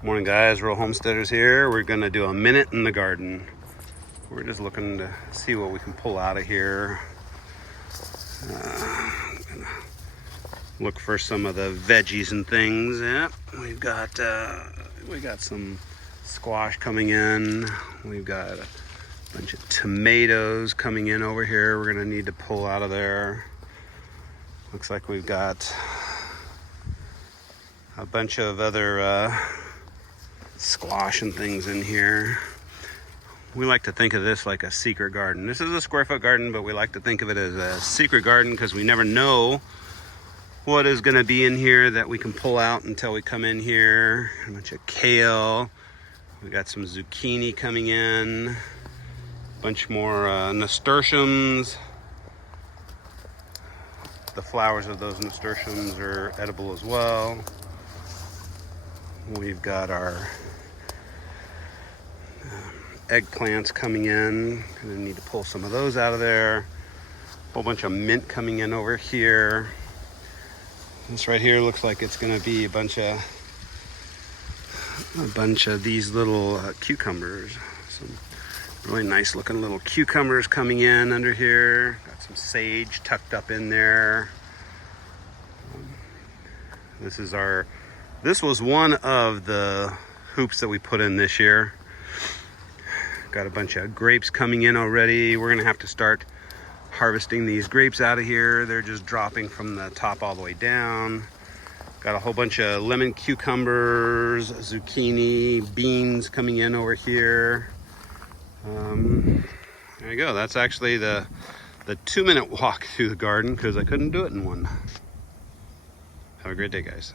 Morning guys, Rural Homesteaders here. We're gonna do a minute in the garden. We're just looking to see what we can pull out of here. Look for some of the veggies and things. Yep, we got some squash coming in. We've got a bunch of tomatoes coming in over here. We're gonna need to pull out of there. Looks like we've got a bunch of other squash and things in here. We like to think of this like a secret garden. This is a square foot garden, but we like to think of it as a secret garden because we never know what is going to be in here that we can pull out until we come in here. A bunch of kale. We got some zucchini coming in. A bunch more nasturtiums. The flowers of those nasturtiums are edible as well. We've got our eggplants coming in. Gonna need to pull some of those out of there. Whole bunch of mint coming in over here. This right here looks like it's gonna be a bunch of these little cucumbers. Some really nice looking little cucumbers coming in under here. Got some sage tucked up in there. This was one of the hoops that we put in this year. Got a bunch of grapes coming in already. We're gonna have to start harvesting these grapes out of here. They're just dropping from the top all the way down. Got a whole bunch of lemon cucumbers, zucchini, beans coming in over here. There you go. That's actually the 2-minute walk through the garden because I couldn't do it in one. Have a great day, guys.